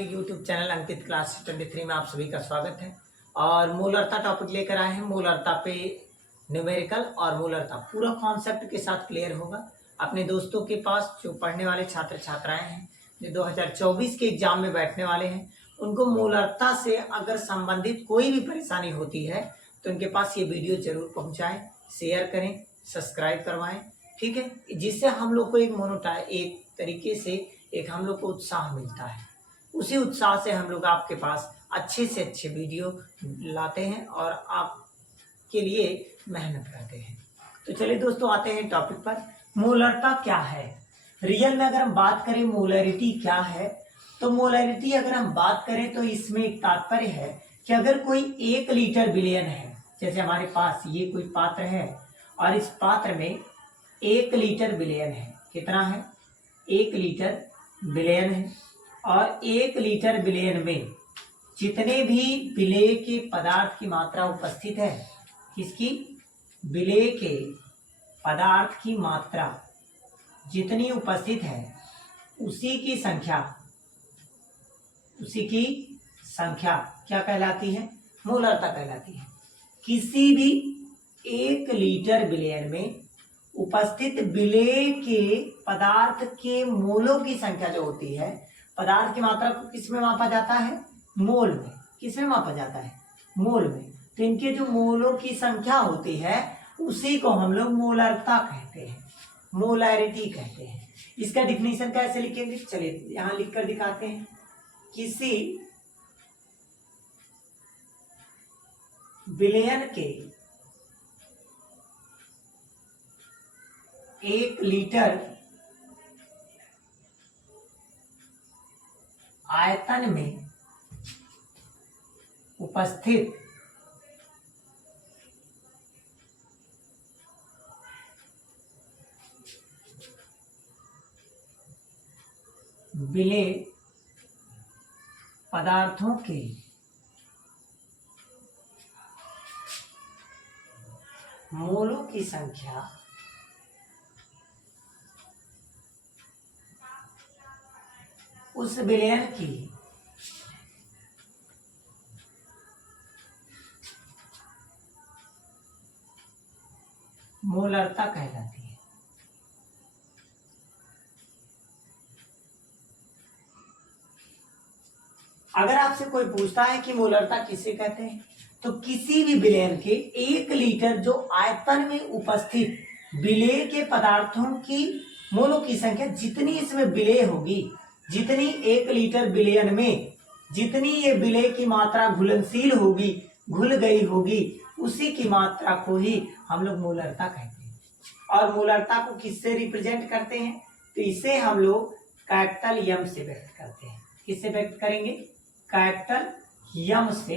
हमारे YouTube channel अंकित class 23 में आप सभी का स्वागत है। और मूलरता टॉपिक लेकर आए हैं। मूलरता पे न्यूमेरिकल और मूलरता पूरा कॉन्सेप्ट के साथ क्लियर होगा। अपने दोस्तों के पास जो पढ़ने वाले छात्र छात्राएं हैं जो 2024 के एग्जाम में बैठने वाले हैं, उनको मूलरता से अगर संबंधित कोई भी परेशानी होती है तो उनके पास ये वीडियो जरूर पहुँचाएँ, शेयर करें, सब्सक्राइब करवाएं, ठीक है, जिससे हम लोग को एक तरीके से एक हम लोग को उत्साह मिलता है। उसी उत्साह से हम लोग आपके पास अच्छे से अच्छे वीडियो लाते हैं और आपके लिए मेहनत करते हैं। तो चलिए दोस्तों, आते हैं टॉपिक पर। मोलरता क्या है? रियल में अगर हम बात करें मोलरिटी क्या है, तो मोलरिटी अगर हम बात करें तो इसमें एक तात्पर्य है कि अगर कोई 1 लीटर विलयन है, जैसे हमारे पास ये कोई पात्र है और इस पात्र में 1 लीटर विलयन है। कितना है? 1 लीटर विलयन है। और 1 लीटर विलयन में जितने भी विलेय के पदार्थ की मात्रा उपस्थित है, किसकी? विलेय के पदार्थ की मात्रा जितनी उपस्थित है उसी की संख्या क्या कहलाती है? मोलरता कहलाती है। किसी भी 1 लीटर विलयन में उपस्थित विलेय के पदार्थ के मोलों की संख्या जो होती है, पदार्थ की मात्रा को किस में मापा जाता है? मोल में। किस में मापा जाता है? मोल में। तो इनके जो मोलों की संख्या होती है उसी को हम लोग मोलरता कहते हैं, मोलैरिटी कहते हैं। इसका डिफिनीशन कैसे लिखेंगे? चलिए यहां लिखकर दिखाते हैं। किसी विलयन के 1 लीटर आयतन में उपस्थित विलेय पदार्थों के मोलों की संख्या उस विलयन की मोलरता कहलाती है। अगर आपसे कोई पूछता है कि मोलरता किसे कहते हैं, तो किसी भी विलयन के 1 लीटर जो आयतन में उपस्थित विलेय के पदार्थों की मोलों की संख्या, जितनी इसमें विलेय होगी, जितनी 1 लीटर विलयन में जितनी ये विलेय की मात्रा घुलनशील होगी, घुल गई होगी, उसी की मात्रा को ही हम लोग मोलरता कहते हैं। और मोलरता को किससे रिप्रेजेंट करते हैं? तो इसे हम लोग कैपिटल यम से व्यक्त करते हैं। किससे व्यक्त करेंगे? कैपिटल यम से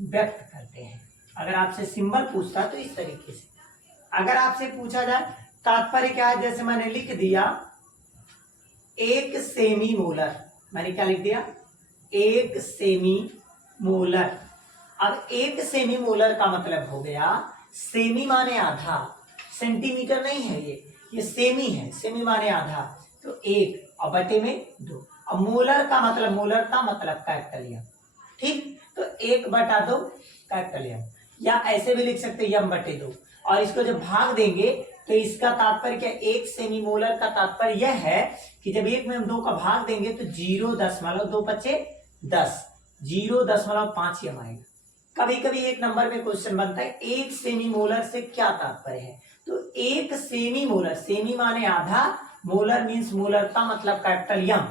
व्यक्त करते हैं। अगर आपसे सिंबल पूछता तो इस तरीके से। अगर आपसे पूछा जाए तात्पर्य क्या है, जैसे मैंने लिख दिया 1 सेमी मोलर, मैंने क्या लिख दिया? 1 सेमी मोलर। अब 1 सेमी मोलर का मतलब हो गया, सेमी माने आधा, सेंटीमीटर नहीं है ये सेमी है। सेमी माने आधा, तो 1 और बटे में 2। अब मोलर का मतलब, मोलरता मतलब कैपिटल यम, ठीक। तो 1/2 कैपिटल यम, या ऐसे भी लिख सकते यम बटे 2। और इसको जब भाग देंगे तो इसका तात्पर्य क्या? 1 सेमी मोलर का तात्पर्य यह है कि जब 1 में हम 2 का भाग देंगे तो 0.2 बचे 10, 0.5 यम आएगा। कभी कभी एक नंबर में क्वेश्चन बनता है 1 सेमी मोलर से क्या तात्पर्य है? तो 1 सेमी मोलर, सेमी माने आधा, मोलर मीन्स मोलरता मतलब कैपिटल यम,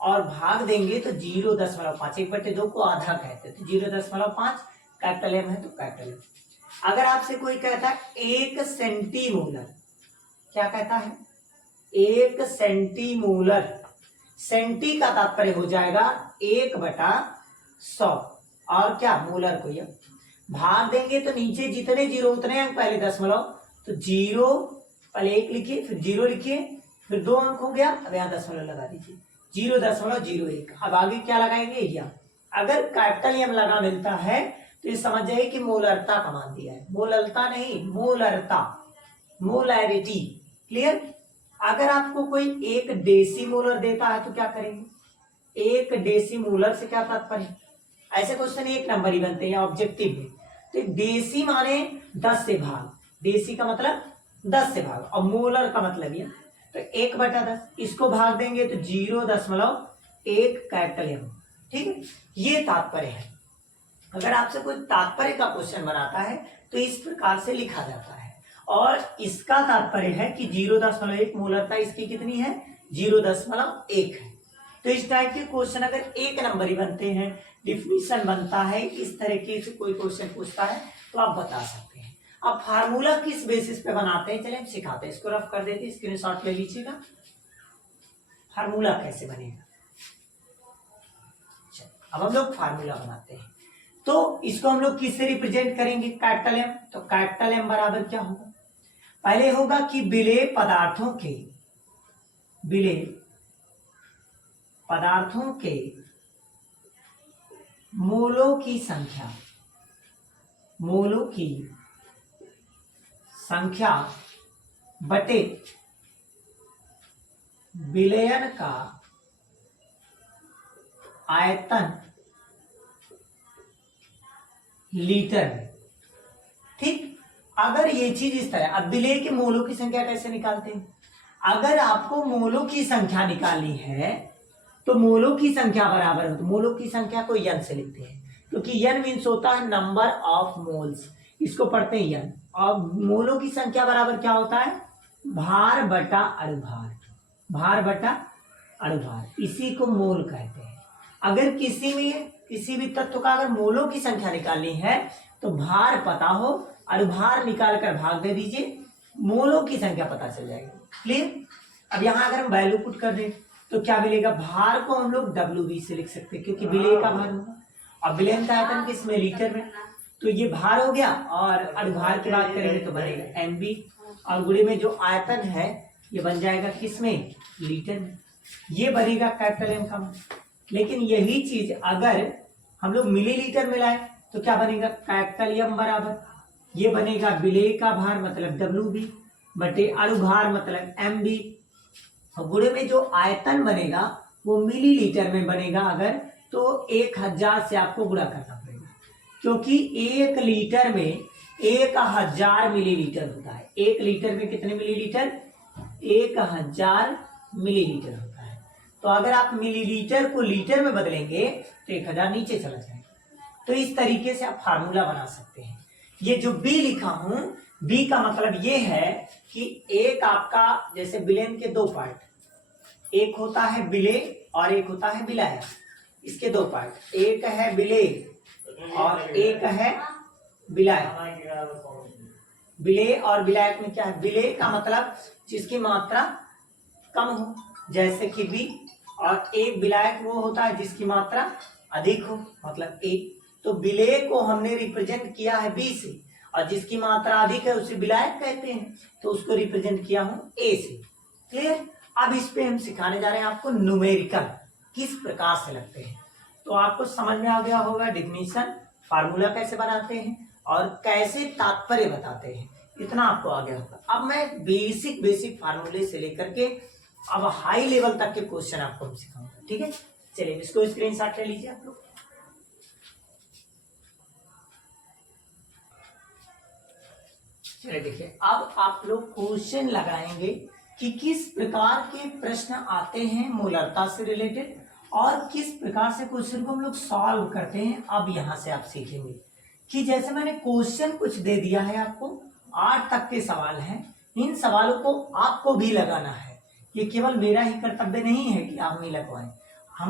और भाग देंगे तो 0.5, 1/2 को आधा कहते हैं, तो 0.5 कैपिटल एम है तो कैपिटल एम। अगर आपसे कोई कहता है 1 सेंटीमोलर, क्या कहता है? 1 सेंटीमोलर, सेंटी का तात्पर्य हो जाएगा 1/100, और क्या? मोलर को यम। भाग देंगे तो नीचे जितने जीरो उतने अंक, पहले दशमलव, तो 0 पहले 1 लिखिए, फिर 0 लिखिए, फिर 2 अंक हो गया, अब यहाँ दशमलव लगा दीजिए, 0.01। अब आगे क्या लगाएंगे? यम। अगर कैपिटल यम लगा मिलता है तो ये समझ जाइए कि मोलरता का मान दिया है, मोलरता नहीं, मोलरता, मोलैरिटी। क्लियर? अगर आपको कोई 1 डेसीमोलर देता है तो क्या करेंगे? एक डेसीमोलर से क्या तात्पर्य है? ऐसे क्वेश्चन एक नंबर ही बनते हैं ऑब्जेक्टिव में। तो डेसी माने 10 से भाग, डेसी का मतलब 10 से भाग, और मोलर का मतलब ये तो 1/10, इसको भाग देंगे तो 0.1 कैपिटल एम। ठीक है, ये तात्पर्य है। अगर आपसे कोई तात्पर्य का क्वेश्चन बनाता है तो इस प्रकार से लिखा जाता है, और इसका तात्पर्य है कि 0.1 मोलरता इसकी कितनी है, 0.1 है। तो इस टाइप के क्वेश्चन अगर एक नंबर ही बनते हैं, डिफिनीशन बनता है, इस तरीके से कोई क्वेश्चन पूछता है तो आप बता सकते हैं। अब फार्मूला किस बेसिस पे बनाते हैं, चलिए हम सिखाते हैं। इसको रफ कर देते हैं, स्क्रीनशॉट ले लीजिएगा। फार्मूला कैसे बनेगा, अब हम लोग फार्मूला बनाते हैं। तो इसको हम लोग किससे रिप्रेजेंट करेंगे, कैपिटल एम। तो कैपिटल एम बराबर क्या होगा, पहले होगा कि विलेय पदार्थों के मोलों की संख्या बटे विलयन का आयतन लीटर में। ठीक, अगर ये चीज इस तरह, अब विलेय के मोलों की संख्या कैसे निकालते हैं, अगर आपको मोलों की संख्या निकालनी है तो मोलों की संख्या बराबर हो, तो मोलों की संख्या को n से लिखते हैं, क्योंकि n मीन्स होता है नंबर ऑफ मोल्स, इसको पढ़ते हैं n। और मोलों की संख्या बराबर क्या होता है, भार बटा अणुभार, इसी को मोल कहते हैं। अगर किसी भी तत्व का अगर मोलों की संख्या निकालनी है तो भार पता हो, अणुभार निकाल कर भाग दे दीजिए, मोलों की संख्या पता चल जाएगी। क्लियर। अब यहाँ अगर हम वैल्यू पुट कर दें तो क्या मिलेगा, भार को हम लोग WB से लिख सकते हैं, क्योंकि विलेय का भार होगा, और विलयन का आयतन किसमें, लीटर में। तो ये भार हो गया, और अणुभार की बात करेंगे तो बनेगा MB, और गुणे में जो आयतन है ये बन जाएगा किसमें, लीटर में। ये बनेगा कैपिटल एम का। लेकिन यही चीज अगर हम लोग मिलीलीटर में लाए तो क्या बनेगा, कैपिटल एम बराबर ये बनेगा विलेय का भार मतलब WB बटे अणुभार मतलब MB, और गुणे में जो आयतन बनेगा वो मिलीलीटर में बनेगा। अगर तो 1000 से आपको गुणा करना पड़ेगा, क्योंकि 1 लीटर में 1000 मिलीलीटर होता है। 1 लीटर में कितने मिलीलीटर, 1000 मिलीलीटर होता है। तो अगर आप मिलीलीटर को लीटर में बदलेंगे तो 1000 नीचे चला जाएगा। तो इस तरीके से आप फार्मूला बना सकते हैं। ये जो B लिखा हूं, B का मतलब ये है कि एक आपका जैसे विलेन के 2 पार्ट, एक होता है विलेय और एक होता है विलायक। इसके 2 पार्ट, एक है विलेय और एक है विलायक। विलेय और विलायक में क्या है, विलेय का मतलब जिसकी मात्रा कम हो, जैसे कि B, और एक विलायक वो होता है जिसकी मात्रा अधिक हो, मतलब A। तो विलेय को हमने रिप्रेजेंट किया है B से, और जिसकी मात्रा अधिक है उसे विलायक कहते हैं, तो उसको रिप्रेजेंट किया हूं A से। क्लियर। अब इस पे हम सिखाने जा रहे हैं आपको न्यूमेरिकल किस प्रकार से लगते हैं। तो आपको समझ में आ गया होगा डिफिनीशन, फार्मूला कैसे बनाते हैं और कैसे तात्पर्य बताते हैं, इतना आपको आ गया होगा। अब मैं बेसिक फार्मूले से लेकर के अब हाई लेवल तक के क्वेश्चन आपको हम सिखाऊंगा। ठीक है, चलिए इसको स्क्रीनशॉट ले लीजिए आप लोग। चलिए देखिए, अब आप लोग क्वेश्चन लगाएंगे कि किस प्रकार के प्रश्न आते हैं मोलरता से रिलेटेड, और किस प्रकार से क्वेश्चन को हम लोग सॉल्व करते हैं। अब यहां से आप सीखेंगे कि जैसे मैंने क्वेश्चन कुछ दे दिया है आपको, 8 तक के सवाल हैं, इन सवालों को आपको भी लगाना है। ये केवल मेरा ही कर्तव्य नहीं है कि आप नहीं लगवाएं,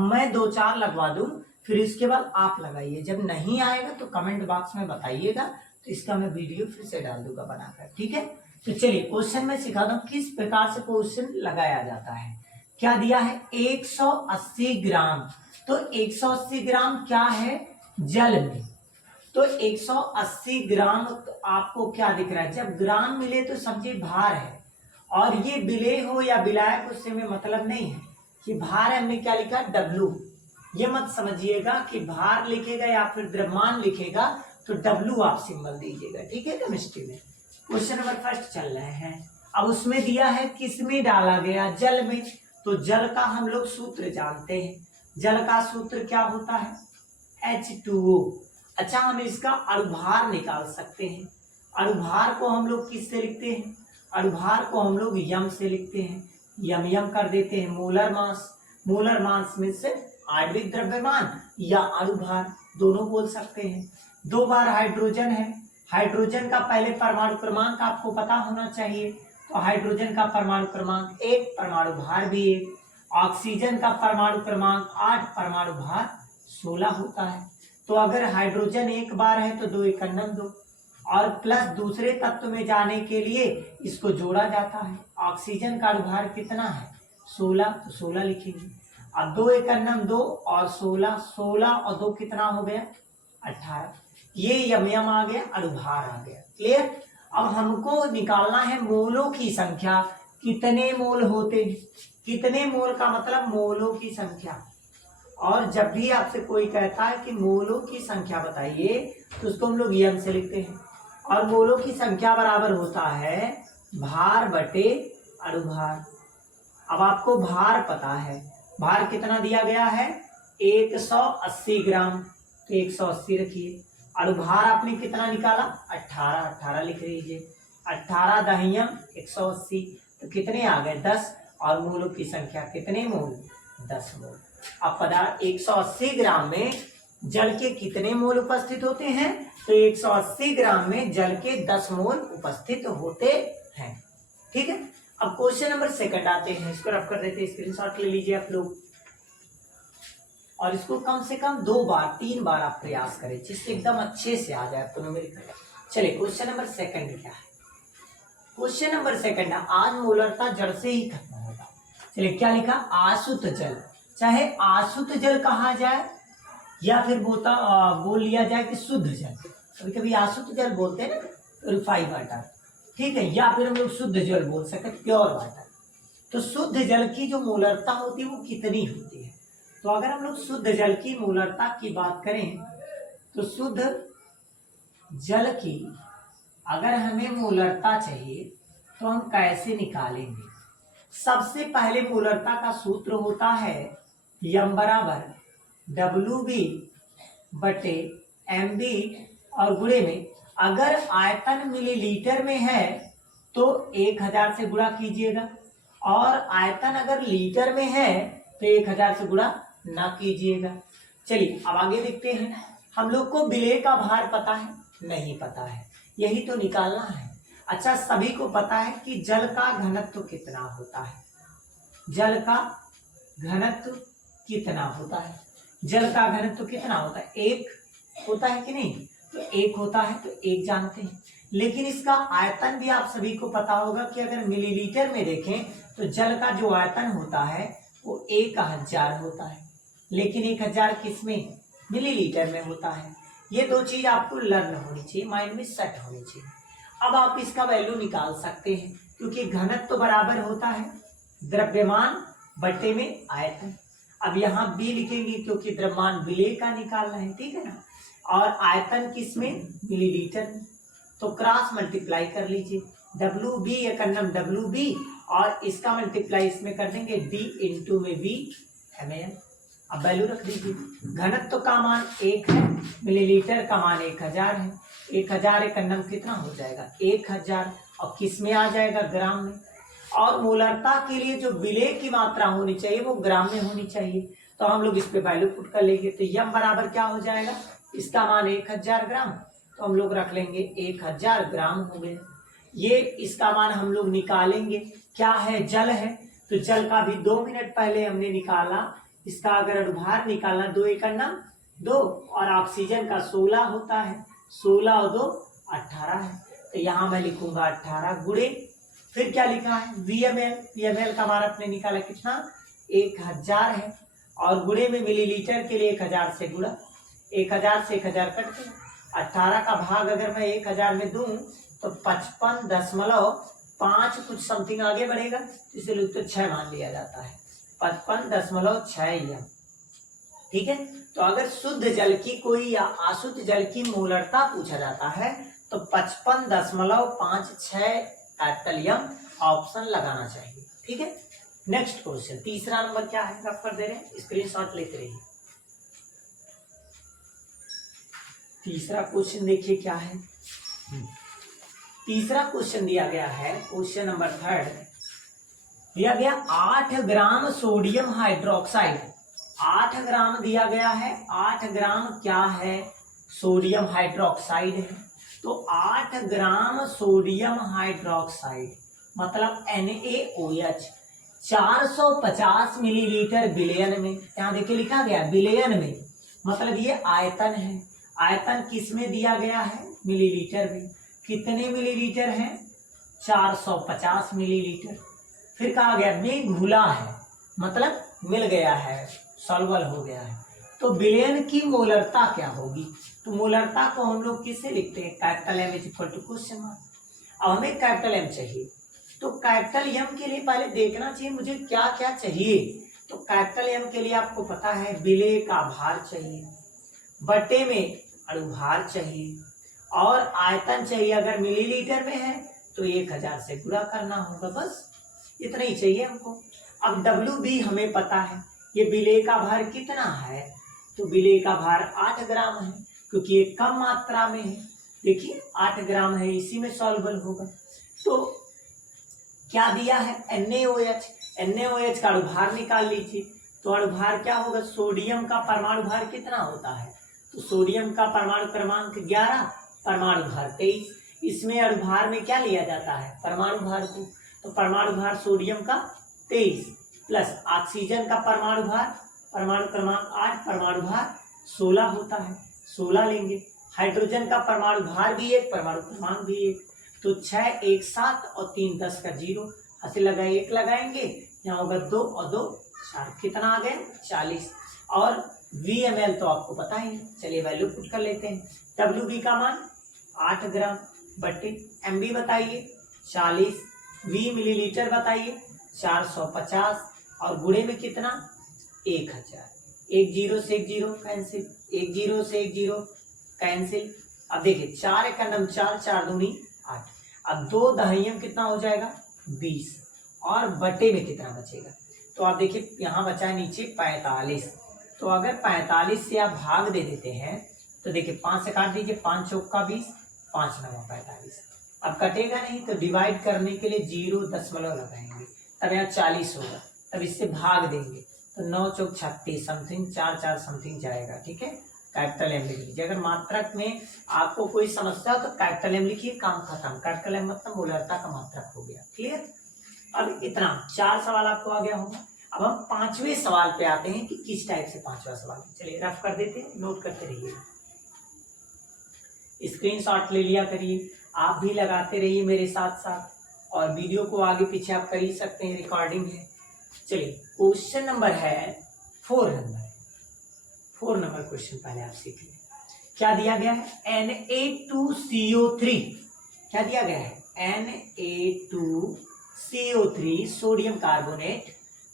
मैं 2-4 लगवा दूं, फिर इसके बाद आप लगाइए। जब नहीं आएगा तो कमेंट बॉक्स में बताइएगा, तो इसका मैं वीडियो फिर से डाल दूंगा बनाकर। ठीक है, तो चलिए क्वेश्चन में सिखा दूं किस प्रकार से क्वेश्चन लगाया जाता है। क्या दिया है, 180 ग्राम। तो 180 ग्राम क्या है, जल में। तो 180 ग्राम आपको क्या दिख रहा है, जब ग्राम मिले तो समझिए भार है, और ये विलेय हो या विलायक उससे में मतलब नहीं है कि भार है। हमने क्या लिखा, W। ये मत समझिएगा कि भार लिखेगा या फिर द्रव्यमान लिखेगा तो W आप सिंबल दीजिएगा। ठीक है, केमिस्ट्री में क्वेश्चन नंबर 1 चल रहे हैं। अब उसमें दिया है किस में डाला गया, जल में। तो जल का हम लोग सूत्र जानते हैं, जल का सूत्र क्या होता है, H2O। अच्छा, हम इसका अणुभार निकाल सकते हैं। अणुभार को हम लोग किससे लिखते हैं, अणुभार को हम लोग यम से लिखते हैं, यम यम कर देते हैं। मोलर मास, मोलर मास में से आणविक द्रव्यमान या अणुभार दोनों बोल सकते हैं। 2 बार हाइड्रोजन है, हाइड्रोजन का पहले परमाणु क्रमांक आपको पता होना चाहिए, तो हाइड्रोजन का परमाणु क्रमांक 1, परमाणु भार भी 1। ऑक्सीजन का परमाणु क्रमांक 8, परमाणु भार 16 होता है। तो अगर हाइड्रोजन 1 बार है तो 2 × 2, और प्लस दूसरे तत्व में जाने के लिए इसको जोड़ा जाता है। ऑक्सीजन का अणुभार कितना है, 16, तो 16 लिखेंगे। अब 2 × 2 और 16, 16 और 2 कितना हो गया, 18। ये यम यम आ गया, अणुभार आ गया। क्लियर। अब हमको निकालना है मोलों की संख्या, कितने मोल होते हैं। कितने मोल का मतलब मोलों की संख्या। और जब भी आपसे कोई कहता है कि मोलों की संख्या बताइए, तो उसको हम लोग यम से लिखते हैं। और मोलों की संख्या बराबर होता है भार बटे अणुभार। अब आपको भार पता है, भार कितना दिया गया है, 180 ग्राम, तो 180 रखिए। अणुभार आपने कितना निकाला, 18, 18 लिख लीजिए। 18 दहियम 180, तो कितने आ गए, 10। और मोलों की संख्या कितने मोल, 10 मोल। अब पदार्थ 180 ग्राम में जल के कितने मोल उपस्थित होते हैं, तो 180 ग्राम में जल के 10 मोल उपस्थित होते हैं। ठीक है। अब क्वेश्चन नंबर 2 आते हैं, इसको रफ कर देते हैं, स्क्रीनशॉट ले लीजिए आप लोग, और इसको कम से कम 2 बार 3 बार आप प्रयास करें, जिससे एकदम अच्छे से आ जाए आपको न्यूमेरिकल। चलिए क्वेश्चन नंबर 2 क्या है। क्वेश्चन नंबर 2, आज मोलरता जड़ से ही खत्म होगा। चलिए क्या लिखा, आसुत जल, चाहे आसुत जल कहा जाए या फिर बोल लिया जाए कि शुद्ध जल। कभी कभी आसुत जल बोलते हैं ना, प्योरीफाइड वाटर, ठीक है, या फिर हम लोग शुद्ध जल बोल सकते हैं, प्योर वाटर। तो शुद्ध जल की जो मोलरता होती है वो कितनी होती है। तो अगर हम लोग शुद्ध जल की मोलरता की बात करें, तो शुद्ध जल की अगर हमें मोलरता चाहिए तो हम कैसे निकालेंगे। सबसे पहले मोलरता का सूत्र होता है यम बराबर WB बटे MB, और गुणे में अगर आयतन मिलीलीटर में है तो 1000 से गुणा कीजिएगा, और आयतन अगर लीटर में है तो 1000 से गुणा ना कीजिएगा। चलिए अब आगे देखते हैं। हम लोग को विलेय का भार पता है, नहीं पता है, यही तो निकालना है। अच्छा, सभी को पता है कि जल का घनत्व कितना होता है, जल का घनत्व कितना होता है, जल का घनत्व कितना होता है, 1 होता है कि नहीं, तो 1 होता है, तो 1 जानते हैं। लेकिन इसका आयतन भी आप सभी को पता होगा कि अगर मिलीलीटर में देखें तो जल का जो आयतन होता है वो 1000 होता है, लेकिन 1000 किस में, मिलीलीटर में होता है। ये 2 चीज आपको लर्न होनी चाहिए, माइंड में सेट होनी चाहिए। अब आप इसका वैल्यू निकाल सकते हैं, क्योंकि घनत्व तो बराबर होता है द्रव्यमान बटे में आयतन। अब यहाँ बी लिखेंगे क्योंकि द्रव्यमान विलेय का निकालना है, ठीक है ना, और आयतन किस में, मिलीलीटर में। तो क्रॉस मल्टीप्लाई कर लीजिए, WB एकन्नम WB, और इसका मल्टीप्लाई इसमें कर देंगे D इंटू में V ml। अब वैल्यू रख दीजिए। घनत्व का मान 1 है, मिलीलीटर का मान 1000 है। 1000 एकन्नम कितना हो जाएगा, 1000, और किस में आ जाएगा, ग्राम में। और मोलरता के लिए जो विलेय की मात्रा होनी चाहिए वो ग्राम में होनी चाहिए, तो हम लोग इस पे वैल्यू पुट कर लेंगे। तो यम बराबर क्या हो जाएगा, इसका मान 1000 ग्राम, तो हम लोग रख लेंगे 1000 ग्राम हो गए। ये इसका मान हम लोग निकालेंगे, क्या है, जल है, तो जल का भी 2 मिनट पहले हमने निकाला। इसका अगर अणुभार निकालना, 2 एकन्नम 2, और ऑक्सीजन का 16 होता है, 16 और 2 18 है, तो यहाँ मैं लिखूंगा 18 गुणे, फिर क्या लिखा है, VML का मान अपने निकाला कितना, 1000 है, और गुणे में मिलीलीटर के लिए 1000 से गुणा, 1000 से 1000 कट गया। 18 का भाग अगर मैं 1000 में दूं तो 55.5 कुछ समथिंग आगे बढ़ेगा, इसलिए तो 6 मान लिया जाता है, 55.6 यम। ठीक है। तो अगर शुद्ध जल की कोई या अशुद्ध जल की मोलरता पूछा जाता है तो 55.56 यम ऑप्शन लगाना चाहिए। ठीक है। नेक्स्ट क्वेश्चन, तीसरा नंबर क्या है, रफ कर दे रहे हैं, स्क्रीनशॉट लेते रहिए। तीसरा क्वेश्चन देखिए क्या है। तीसरा क्वेश्चन दिया गया है, क्वेश्चन नंबर 3 दिया गया 8 ग्राम सोडियम हाइड्रोक्साइड। 8 ग्राम दिया गया है, 8 ग्राम क्या है, सोडियम हाइड्रोक्साइड है। तो 8 ग्राम सोडियम हाइड्रोक्साइड मतलब NaOH 450 मिलीलीटर बिलियन में, यहाँ देखिए लिखा गया बिलियन में, मतलब ये आयतन है। आयतन किस में दिया गया है, मिलीलीटर में। कितने मिलीलीटर है, 450 मिलीलीटर। फिर कहा गया में घुला है, मतलब मिल गया है, सॉल्वल हो गया है। तो बिलियन की मोलरता क्या होगी, तो मोलरता को हम लोग किससे लिखते हैं, capital M is equal to question mark. अब हमें कैपिटल M चाहिए, तो कैपिटल M के लिए पहले देखना चाहिए मुझे क्या क्या चाहिए। तो कैपिटल M के लिए आपको पता है विलेय का भार चाहिए, बटे में अणुभार चाहिए, और आयतन चाहिए। अगर मिलीलीटर में है तो 1000 से गुणा करना होगा, बस इतना ही चाहिए हमको। अब WB हमें पता है, ये विलेय का भार कितना है, तो विलेय का भार 8 ग्राम है, क्योंकि ये कम मात्रा में है। देखिए 8 ग्राम है, इसी में सॉल्वल होगा। तो क्या दिया है, NaOH। NaOH का अणुभार निकाल लीजिए, तो अणुभार क्या होगा, सोडियम का परमाणु भार कितना होता है, तो सोडियम का परमाणु क्रमांक 11, परमाणु भार 23। इसमें अणुभार में क्या लिया जाता है, परमाणु भार को, तो परमाणु भार सोडियम का 23 प्लस ऑक्सीजन का परमाणु भार, परमाणु क्रमांक 8, परमाणु भार 16 होता है, 16 लेंगे। हाइड्रोजन का परमाणु भार भी 1, परमाणु क्रमांक भी 1, तो 6 1 7 और 3 10 का 0, हंसे लगाए 1 लगाएंगे, यहाँ होगा 2 और 2 4, कितना आ गया 40। और VmL तो आपको पता ही है, चलिए वैल्यू पुट कर लेते हैं। WB का मान 8 ग्राम बटे MB बताइए 40, V मिलीलीटर बताइए 450, और गुणे में कितना 1000। 1 0 से 1 0 कैंसिल, 1 0 से 1 0 कैंसिल। अब देखिए 4 1 4, 4 दूनी 8। अब 2 दहाइयों कितना हो जाएगा 20, और बटे में कितना बचेगा, तो आप देखिए यहाँ बचा है नीचे 45। तो अगर 45 से आप भाग दे देते हैं तो देखिए 5 से काट दीजिए, 5 चौक का 20, 5 9 45। अब कटेगा नहीं तो डिवाइड करने के लिए 0 दशमलव लगाएंगे, तब यहाँ 40 होगा, तब इससे भाग देंगे तो 9 चौक 36 समथिंग, 4 4 समथिंग जाएगा, ठीक है। कैपिटल M लिख लीजिए। अगर मात्रक में आपको कोई समस्या हो तो कैपिटल M लिखिए, काम खत्म। कैपिटल M मतलब मोलरता का मात्रक हो गया, क्लियर। अब इतना 4 सवाल आपको आ गया होगा। अब हम 5वें सवाल पे आते हैं कि किस टाइप से 5वां सवाल, चलिए रफ कर देते हैं, नोट करते रहिए, स्क्रीनशॉट ले लिया करिए, आप भी लगाते रहिए मेरे साथ साथ, और वीडियो को आगे पीछे आप कर ही सकते हैं, रिकॉर्डिंग है। चलिए क्वेश्चन नंबर है 4 नंबर क्वेश्चन पहले आप सीख लें। क्या दिया गया है, Na2CO3, क्या दिया गया है, Na2CO3 सोडियम कार्बोनेट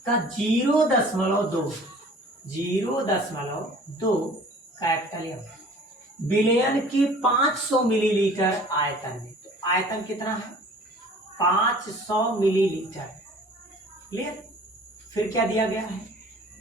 का 0.2 कैपिटल M बिलियन की 500 मिलीलीटर आयतन में। तो आयतन कितना है, 500 मिलीलीटर, क्लियर। फिर क्या दिया गया है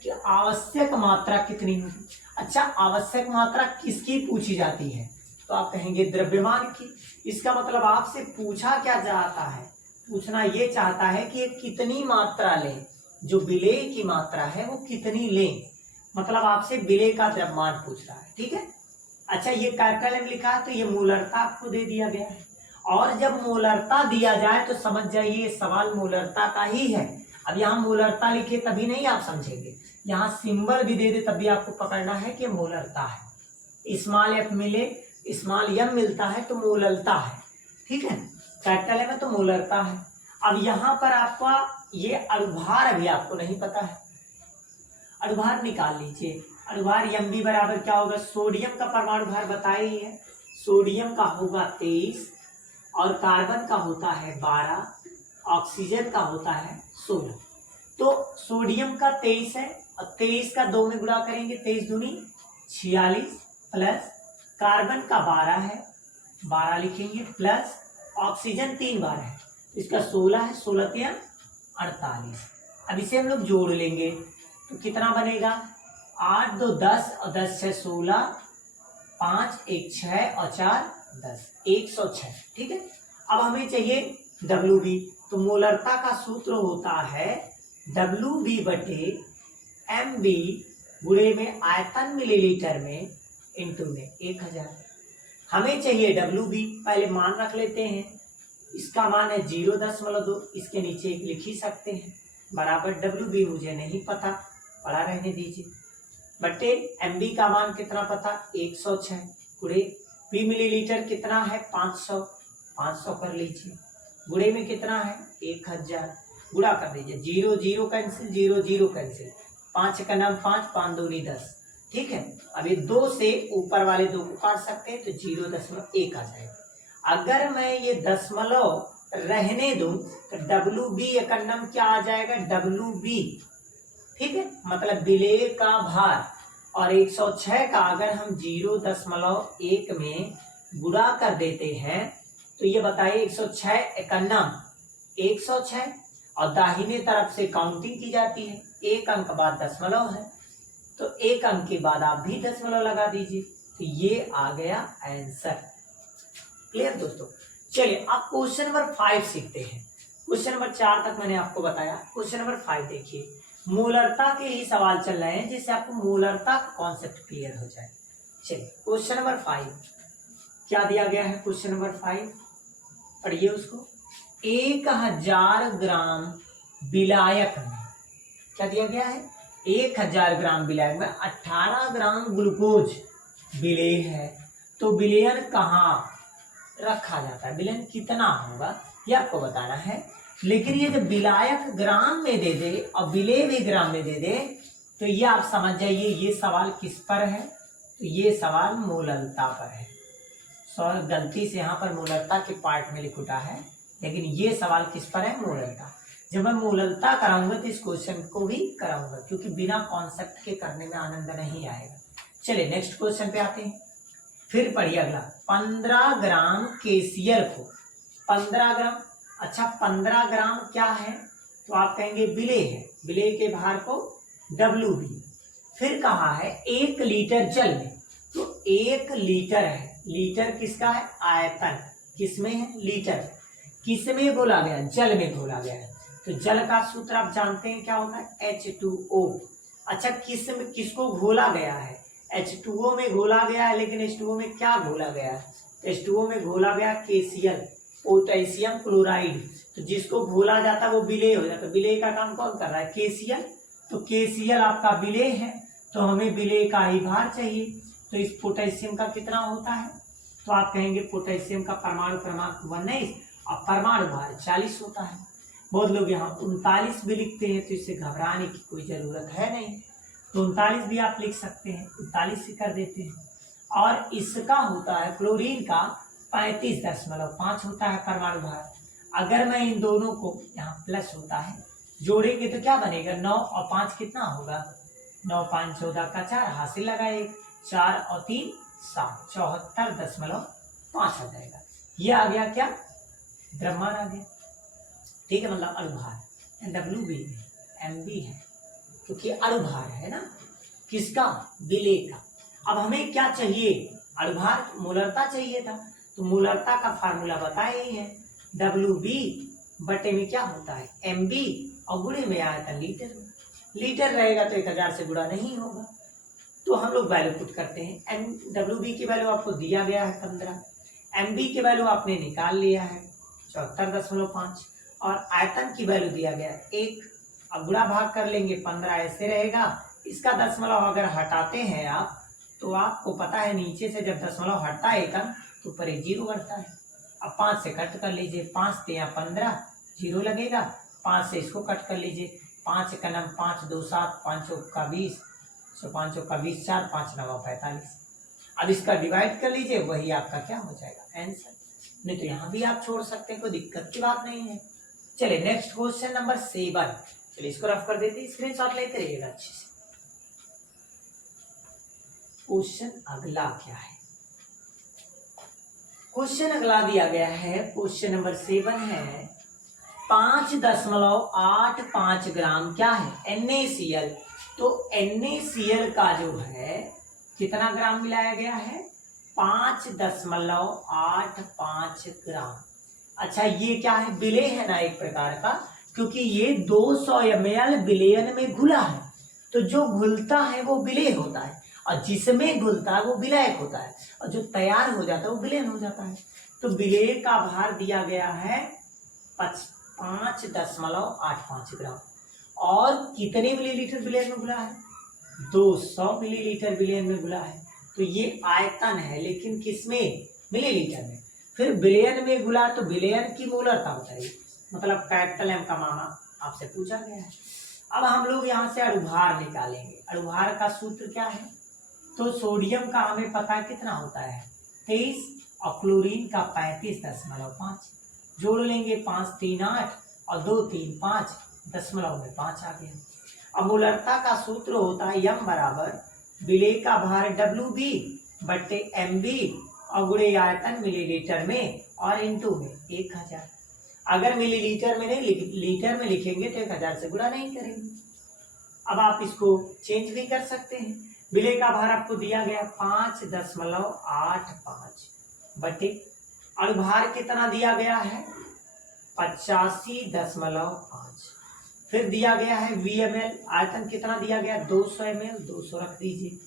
कि आवश्यक मात्रा कितनी होगी। अच्छा, आवश्यक मात्रा किसकी पूछी जाती है, तो आप कहेंगे द्रव्यमान की। इसका मतलब आपसे पूछा क्या जाता है, पूछना ये चाहता है कि ये कितनी मात्रा लें, जो विलेय की मात्रा है वो कितनी लें, मतलब आपसे विलेय का द्रव्यमान पूछ रहा है, ठीक है। अच्छा, ये कैपिटल M लिखा है तो ये मोलरता आपको दे दिया गया है, और जब मोलरता दिया जाए तो समझ जाइए सवाल मोलरता का ही है। अब यहाँ मोलरता लिखे तभी नहीं आप समझेंगे, यहाँ सिंबल भी दे दे तब भी आपको पकड़ना है कि मोलरता है। स्मॉल f मिले, स्मॉल m मिलता है तो मोलरता है, ठीक है। कैपिटल M है तो मोलरता है। अब यहाँ पर आपका ये अणुभार अभी आपको नहीं पता है, अणुभार निकाल लीजिए। अणुभार Mb बराबर क्या होगा, सोडियम का परमाणु भार बताया ही है, सोडियम का होगा 23, और कार्बन का होता है 12, ऑक्सीजन का होता है 16। तो सोडियम का 23 है, और 23 का 2 में गुणा करेंगे, 23 दूनी 46, प्लस कार्बन का 12 है, 12 लिखेंगे, प्लस ऑक्सीजन 3 बार है, इसका 16 है, 16 3 48। अब इसे हम लोग जोड़ लेंगे तो कितना बनेगा, 8 2 10 और 10 6 16, 5 1 6 और 4 10, 106। ठीक है, अब हमें चाहिए WB। तो मोलरता का सूत्र होता है WB बटे MB गुणे में आयतन मिलीलीटर में इंटू में 1000। हमें चाहिए WB, पहले मान रख लेते हैं, इसका मान है 0.2, इसके नीचे एक लिख ही सकते हैं, बराबर WB मुझे नहीं पता, पड़ा रहने दीजिए, बटे MB का मान कितना पता 106, गुणे B मिलीलीटर कितना है 500, 500 कर लीजिए, गुणे में कितना है 1000, गुणा कर दीजिए, 0 0 कैंसिल, 0 0 कैंसिल, 5 का नाम 5, 5 दूनी 10। ठीक है, अब ये 2 से ऊपर वाले 2 को काट सकते हैं तो 0.1 आ जाएगा। अगर मैं ये दशमलव रहने दूं तो WB का नाम क्या आ जाएगा, WB। ठीक है, मतलब विलेय का भार, और 106 का अगर हम 0.1 में गुणा कर देते हैं तो ये बताइए 106 एकन्नम 106, और दाहिने तरफ से काउंटिंग की जाती है, एक अंक बाद दशमलव है तो एक अंक के बाद आप भी दशमलव लगा दीजिए, तो ये आ गया आंसर। क्लियर दोस्तों, चलिए अब क्वेश्चन नंबर 5 सीखते हैं। क्वेश्चन नंबर 4 तक मैंने आपको बताया, क्वेश्चन नंबर 5 देखिए, मोलरता के ही सवाल चल रहे हैं जिससे आपको मोलरता का कॉन्सेप्ट क्लियर हो जाए। चलिए क्वेश्चन नंबर 5 क्या दिया गया है, क्वेश्चन नंबर 5 पढ़िए उसको। 1000 ग्राम विलायक में क्या दिया गया है, 1000 ग्राम विलायक में 18 ग्राम ग्लूकोज विलेय है, तो विलयन कहाँ रखा जाता है, विलयन कितना होगा ये आपको बताना है। लेकिन ये जब विलायक ग्राम में दे दे और विलेय भी ग्राम में दे दे तो ये आप समझ जाइए ये सवाल किस पर है, तो ये सवाल मोलरता पर है। सॉरी, गलती से यहाँ पर मोलरता के पार्ट में लिख उठा है, लेकिन ये सवाल किस पर है, मोलरता। जब मैं मोलरता कराऊंगा तो इस क्वेश्चन को भी कराऊंगा, क्योंकि बिना कॉन्सेप्ट के करने में आनंद नहीं आएगा। चलिए नेक्स्ट क्वेश्चन पे आते हैं, फिर पढ़िए अगला। 15 ग्राम KCl को 15 ग्राम, अच्छा 15 ग्राम क्या है, तो आप कहेंगे विलेय है, विलेय के भार को WB। फिर कहा है 1 लीटर जल में, तो 1 लीटर है, लीटर किसका है, आयतन किसमें है, लीटर, किसमें घोला गया, जल में घोला गया है, तो जल का सूत्र आप जानते हैं क्या होता है, H2O। अच्छा किसको घोला गया है, H2O में घोला गया है, लेकिन H2O में क्या घोला गया है, H2O में घोला गया KCl, पोटेशियम क्लोराइड। तो जिसको घोला जाता है वो विलेय हो जाता है, विलेय का काम कौन कर रहा है, KCl, तो KCl आपका विलेय है, तो हमें विलेय का ही भार चाहिए, तो इस पोटेशियम का कितना होता है, तो आप कहेंगे पोटेशियम का परमाणु क्रमांक 19 और परमाणु भार 40 होता है। बहुत लोग यहाँ 39 भी लिखते हैं, तो इससे घबराने की कोई जरूरत है नहीं, तो 39 भी आप लिख सकते हैं, 39 से कर देते हैं। और इसका होता है क्लोरीन का 35.5 होता है परमाणु भार। अगर मैं इन दोनों को, यहाँ प्लस होता है, जोड़ेंगे तो क्या बनेगा, 9 और 5 कितना होगा, 9 5 14 का 4, हासिल लगाए 4 और 3 7, 74.5 आ जाएगा। ये आ गया क्या, द्रव्यमान आ गया। ठीक है, मतलब अणुभार WB है, MB है, क्योंकि अणुभार है ना किसका, विलेय का। अब हमें क्या चाहिए, अणुभार, मोलरता चाहिए था, तो मोलरता का फार्मूला बताए ही है, WB बटे में क्या होता है MB, और गुणे में आया था लीटर, लीटर रहेगा तो 1000 से गुणा नहीं होगा, तो हम लोग वैल्यू पुट करते हैं। WB की वैल्यू आपको दिया गया है 15, MB की वैल्यू आपने निकाल लिया है 74.5, और आयतन की वैल्यू दिया गया है 1। अब गुणा भाग कर लेंगे, 15 ऐसे रहेगा, इसका दशमलव अगर हटाते हैं आप तो आपको पता है नीचे से जब दशमलव हटता है एक अंक तो ऊपर एक 0 बढ़ता है। अब 5 से कट कर लीजिए, 5 3 15, 0 लगेगा, 5 से इसको कट कर लीजिए, 5 का नाम 5 2 7, 5 का 20, 5 का 20 4, 5 9 45। अब इसका डिवाइड कर लीजिए, वही आपका क्या हो जाएगा आंसर। नहीं तो यहाँ भी आप छोड़ सकते हैं, कोई दिक्कत की बात नहीं है। चलिए नेक्स्ट क्वेश्चन नंबर 7, चलिए इसको रफ कर देते हैं, स्क्रीनशॉट लेते रहिएगा अच्छे से। क्वेश्चन अगला क्या है, क्वेश्चन अगला दिया गया है, क्वेश्चन नंबर 7 है, 5.85 ग्राम क्या है NaCl। तो NaCl का जो है कितना ग्राम मिलाया गया है 5.85 ग्राम। अच्छा ये क्या है विलेय है ना एक प्रकार का, क्योंकि ये 200 ml विलयन में घुला है। तो जो घुलता है वो विलेय होता है और जिसमें घुलता है वो विलायक होता है और जो तैयार हो जाता है वो विलयन हो जाता है। तो विलेय का भार दिया गया है 5.85 ग्राम। और कितने मिलीलीटर विलयन में घुला है 200 मिलीलीटर विलयन में घुला है। तो ये आयतन है लेकिन किसमें मिलीलीटर में। फिर विलयन में घुला तो विलयन की मोलरता बताइए, मतलब कैपिटल M का माना आपसे पूछा गया है। अब हम लोग यहाँ से अणुभार निकालेंगे। अणुभार का सूत्र क्या है, तो सोडियम का हमें पता कितना होता है 23 और क्लोरीन का 35.5। जोड़ लेंगे 5 3 8 और 2 3 5 दशमलव में 5 आ गया। अब मोलरता का सूत्र होता है M बराबर विलेय का भार WB बट्टे MB और गुणे आयतन मिलीलीटर में और इंटू में 1000। अगर मिलीलीटर में नहीं लीटर में लिखेंगे तो 1000 से गुणा नहीं करेंगे। अब आप इसको चेंज भी कर सकते हैं। विलेय का भार आपको दिया गया 5.85 बटे अणुभार कितना दिया गया है 85.5। फिर दिया गया है VmL, आयतन कितना दिया गया 200 ml, 200 रख दीजिए,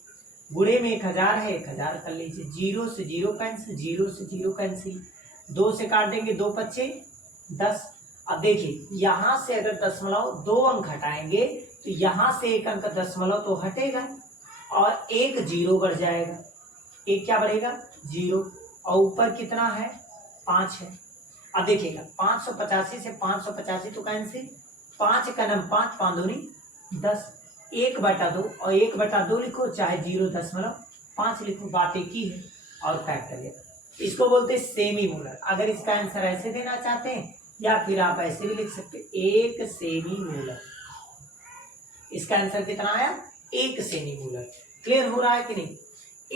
गुणे में 1000 है 1000 कर लीजिए। 0 से 0 कैंसिल, 0 से 0 कैंसिल, 2 से काट देंगे 2 पच्चे 10। अब देखिए यहां से अगर दशमलव 2 अंक हटाएंगे तो यहां से एक अंक दशमलव तो हटेगा और एक 0 बढ़ जाएगा। एक क्या बढ़ेगा 0 और ऊपर कितना है 5 है। अब देखिएगा 585 से 585 तो कैंसिल, 5 का नम 5 5 दूनी 10, 1/2 और 1/2 लिखो चाहे 0.5 लिखो, बात एक ही है और कैपिटल है। इसको बोलते हैं सेमी मोलर। अगर इसका आंसर ऐसे देना चाहते हैं या फिर आप ऐसे भी लिख सकते हैं 1 सेमी मोलर। इसका आंसर कितना आया 1 सेमी मोलर। क्लियर हो रहा है कि नहीं।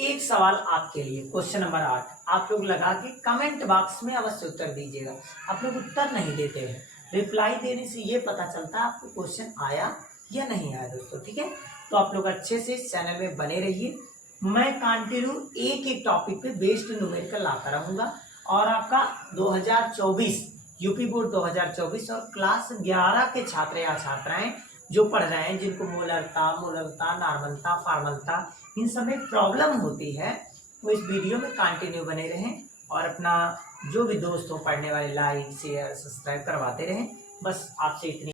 एक सवाल आपके लिए क्वेश्चन नंबर 8 आप लोग लगा के कमेंट बॉक्स में अवश्य उत्तर दीजिएगा। आप लोग उत्तर नहीं देते हैं, रिप्लाई देने से ये पता चलता है आपको क्वेश्चन आया या नहीं आया दोस्तों। ठीक है, तो आप लोग अच्छे से इस चैनल में बने रहिए। मैं कंटिन्यू एक एक टॉपिक पे बेस्ड न्यूमेरिकल लाता रहूंगा और आपका 2024 यूपी बोर्ड 2024 और क्लास 11 के छात्र या छात्राएं जो पढ़ रहे हैं जिनको मोलरता नॉर्मलता फार्मलता इन सब में प्रॉब्लम होती है वो इस वीडियो में कंटिन्यू बने रहें और अपना जो भी दोस्त हो पढ़ने वाले लाइक शेयर सब्सक्राइब करवाते रहें। बस आपसे इतनी